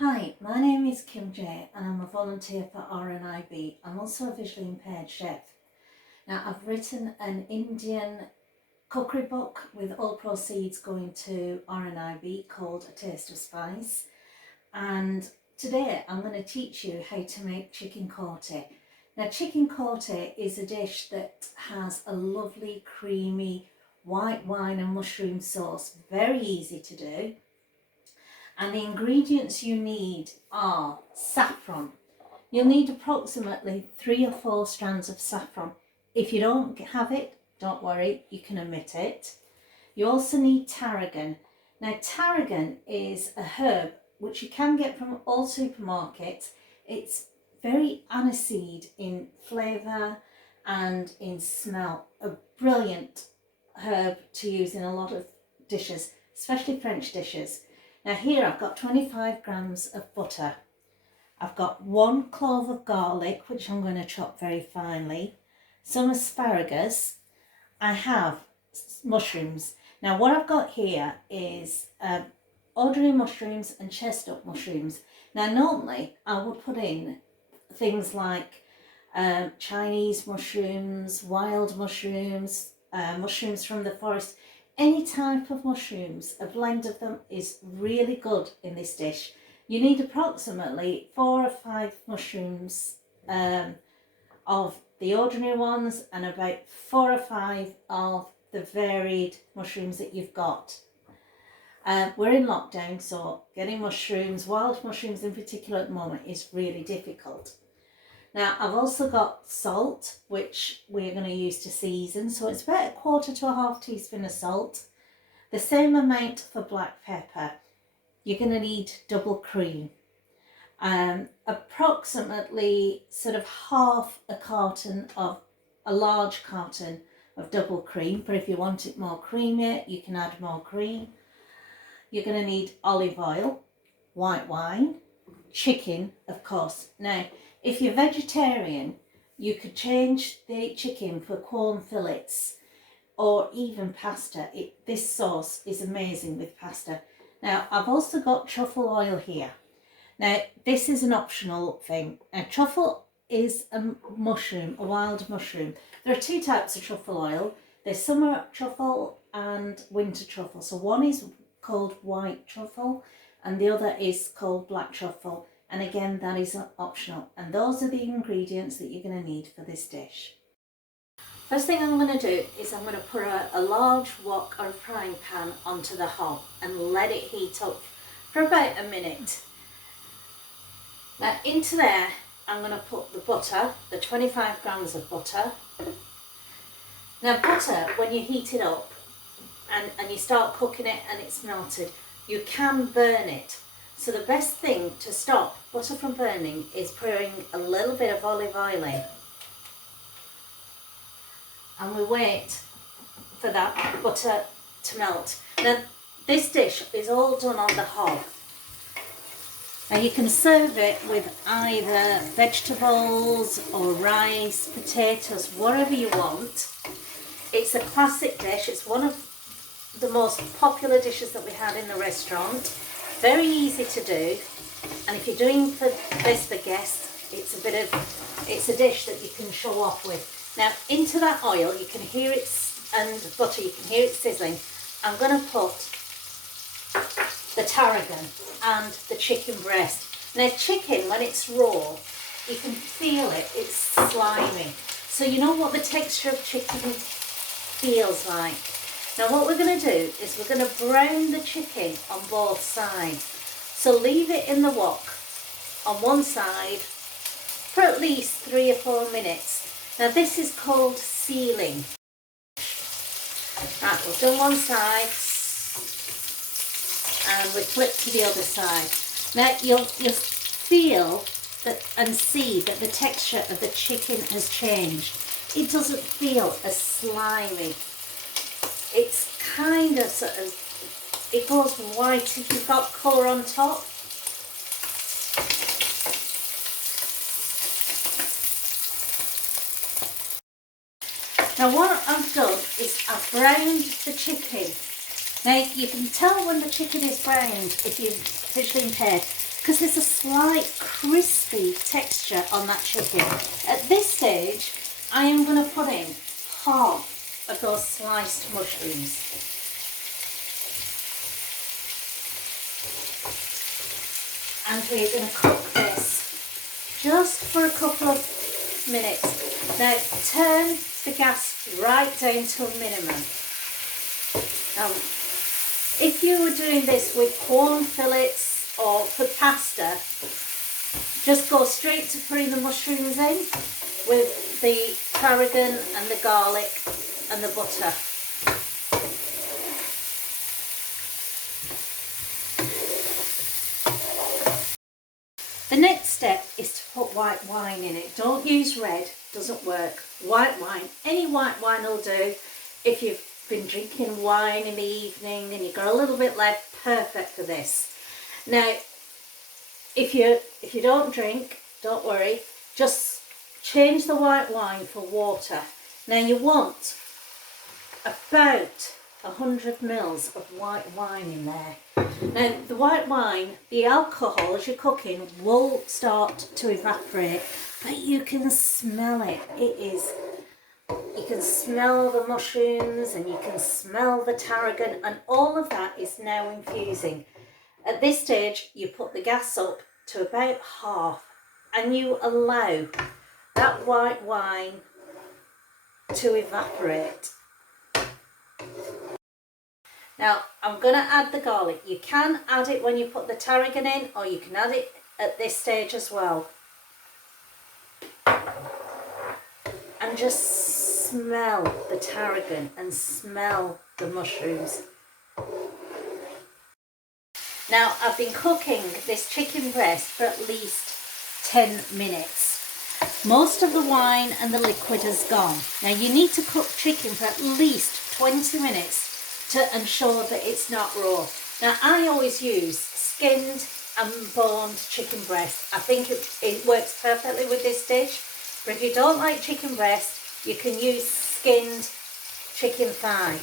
Hi, my name is Kim J and I'm a volunteer for RNIB. I'm also a visually impaired chef. Now I've written an Indian cookery book with all proceeds going to RNIB called A Taste of Spice, and today I'm going to teach you how to make chicken cote. Now chicken cote is a dish that has a lovely creamy white wine and mushroom sauce, very easy to do. And the ingredients you need are saffron. You'll need approximately 3 or 4 strands of saffron. If you don't have it, don't worry, you can omit it. You also need tarragon. Now tarragon is a herb which you can get from all supermarkets. It's very aniseed in flavour and in smell. A brilliant herb to use in a lot of dishes, especially French dishes. Now here I've got 25 grams of butter. I've got 1 clove of garlic, which I'm going to chop very finely, some asparagus. I have mushrooms. Now what I've got here is ordinary mushrooms and chestnut mushrooms. Now normally I would put in things like Chinese mushrooms, wild mushrooms, mushrooms from the forest. Any type of mushrooms, a blend of them is really good in this dish. You need approximately 4 or 5 mushrooms of the ordinary ones and about 4 or 5 of the varied mushrooms that you've got. We're in lockdown, so getting mushrooms, wild mushrooms in particular at the moment, is really difficult. Now I've also got salt, which we're going to use to season, so it's about 1/4 to 1/2 teaspoon of salt. The same amount for black pepper. You're going to need double cream. Approximately sort of half a carton of a large carton of double cream, but if you want it more creamy, you can add more cream. You're going to need olive oil, white wine, chicken, of course. Now, if you're vegetarian, you could change the chicken for corn fillets or even pasta. This sauce is amazing with pasta. Now, I've also got truffle oil here. Now, this is an optional thing. Now, truffle is a mushroom, a wild mushroom. There are 2 types of truffle oil. There's summer truffle and winter truffle. So one is called white truffle and the other is called black truffle. And again, that is optional. And those are the ingredients that you're going to need for this dish. First thing I'm going to do is I'm going to put a large wok or a frying pan onto the hob and let it heat up for about a minute. Now into there I'm going to put the butter, the 25 grams of butter. Now butter, when you heat it up and you start cooking it and it's melted, you can burn it. So the best thing to stop butter from burning is pouring a little bit of olive oil in. And we wait for that butter to melt. Now this dish is all done on the hob. Now you can serve it with either vegetables or rice, potatoes, whatever you want. It's a classic dish. It's one of the most popular dishes that we had in the restaurant. Very easy to do, and if you're doing this for guests, it's a dish that you can show off with. Now into that oil, you can hear it, and butter, you can hear it sizzling. I'm going to put the tarragon and the chicken breast. Now chicken, when it's raw, you can feel it, it's slimy. So you know what the texture of chicken feels like. Now what we're going to do is we're going to brown the chicken on both sides. So leave it in the wok on one side for at least 3 or 4 minutes. Now this is called sealing. Right, we've done one side and we flip to the other side. Now you'll feel that and see that the texture of the chicken has changed. It doesn't feel as slimy. It's kind of sort of, it goes white if you've got colour on top. Now what I've done is I've browned the chicken. Now you can tell when the chicken is browned if you're visually impaired because there's a slight crispy texture on that chicken. At this stage, I am going to put in half of those sliced mushrooms. And we're going to cook this just for a couple of minutes. Now turn the gas right down to a minimum. If you were doing this with corn fillets or for pasta, just go straight to putting the mushrooms in with the tarragon and the garlic and the butter. The next step is to put white wine in it. Don't use red, doesn't work. White wine, any white wine will do. If you've been drinking wine in the evening and you've got a little bit left, perfect for this. Now, if you don't drink, don't worry, just change the white wine for water. Now you want about 100 mils of white wine in there. Now the white wine, the alcohol as you're cooking will start to evaporate, but you can smell it. You can smell the mushrooms and you can smell the tarragon, and all of that is now infusing. At this stage you put the gas up to about half and you allow that white wine to evaporate. Now I'm going to add the garlic. You can add it when you put the tarragon in, or you can add it at this stage as well. And just smell the tarragon and smell the mushrooms. Now I've been cooking this chicken breast for at least 10 minutes. Most of the wine and the liquid has gone. Now you need to cook chicken for at least 20 minutes to ensure that it's not raw. Now I always use skinned and boned chicken breast. I think it works perfectly with this dish, but if you don't like chicken breast, you can use skinned chicken thigh.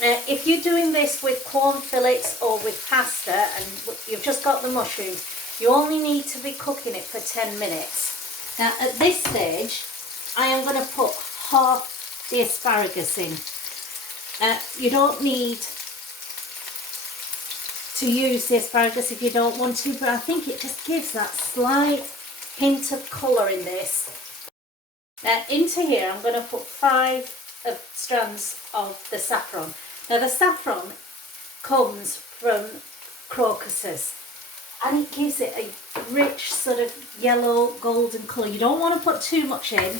Now if you're doing this with corn fillets or with pasta and you've just got the mushrooms, you only need to be cooking it for 10 minutes. Now at this stage, I am going to put half the asparagus in. You don't need to use the asparagus if you don't want to, but I think it just gives that slight hint of colour in this. Now into here I'm going to put 5 strands of the saffron. Now the saffron comes from crocuses and it gives it a rich sort of yellow golden colour. You don't want to put too much in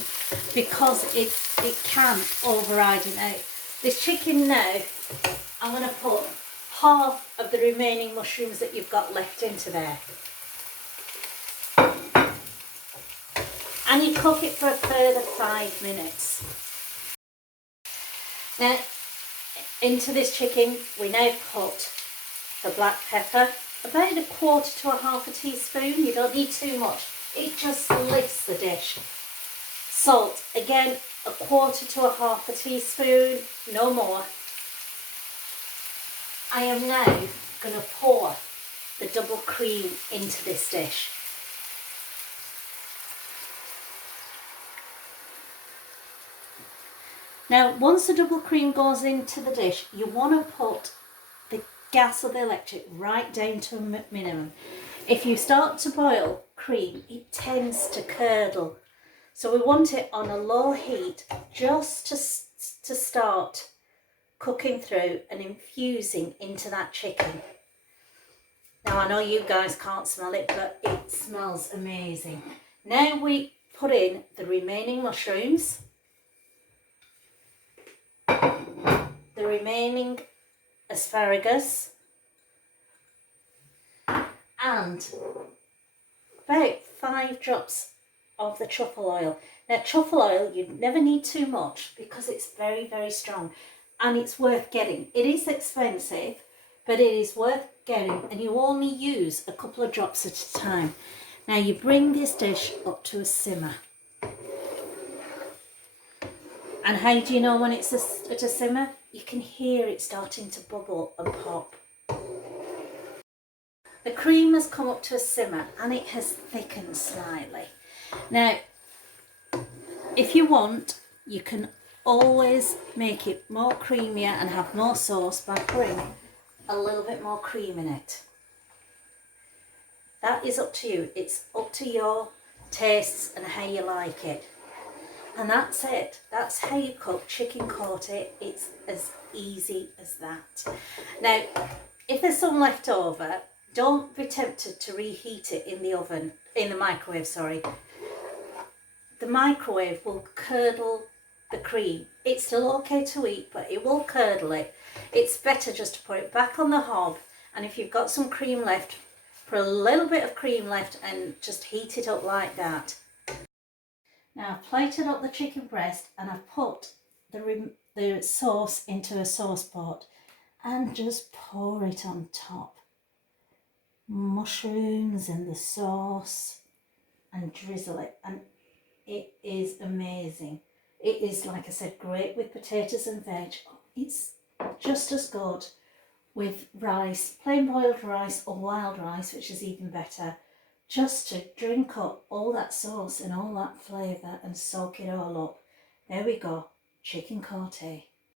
because it can override it. Now this chicken now, I'm going to put half of the remaining mushrooms that you've got left into there. And you cook it for a further 5 minutes. Now into this chicken we now put the black pepper, about 1/4 to 1/2 teaspoon. You don't need too much, it just lifts the dish. Salt, again 1/4 to 1/2 teaspoon, no more. I am now going to pour the double cream into this dish. Now once the double cream goes into the dish, you want to put the gas or the electric right down to a minimum. If you start to boil cream, it tends to curdle. So we want it on a low heat just to start cooking through and infusing into that chicken. Now I know you guys can't smell it, but it smells amazing. Now we put in the remaining mushrooms, the remaining asparagus, and about 5 drops of the truffle oil. Now truffle oil, you never need too much because it's very, very strong and it's worth getting. It is expensive, but it is worth getting, and you only use a couple of drops at a time. Now you bring this dish up to a simmer. And how do you know when it's at a simmer? You can hear it starting to bubble and pop. the cream has come up to a simmer and it has thickened slightly. Now, if you want, you can always make it more creamier and have more sauce by putting a little bit more cream in it. That is up to you. It's up to your tastes and how you like it. And that's it. That's how you cook chicken Cote. It's as easy as that. Now, if there's some left over, don't be tempted to reheat it in the oven, in the microwave, sorry. The microwave will curdle the cream. It's still okay to eat, but it will curdle it. It's better just to put it back on the hob, and if you've got some cream left, put a little bit of cream left and just heat it up like that. Now I've plated up the chicken breast and I've put the sauce into a sauce pot and just pour it on top. Mushrooms in the sauce and drizzle it, and it is amazing. It is, like I said, great with potatoes and veg. It's just as good with rice, plain boiled rice or wild rice, which is even better, just to drink up all that sauce and all that flavour and soak it all up. There we go, chicken Cote.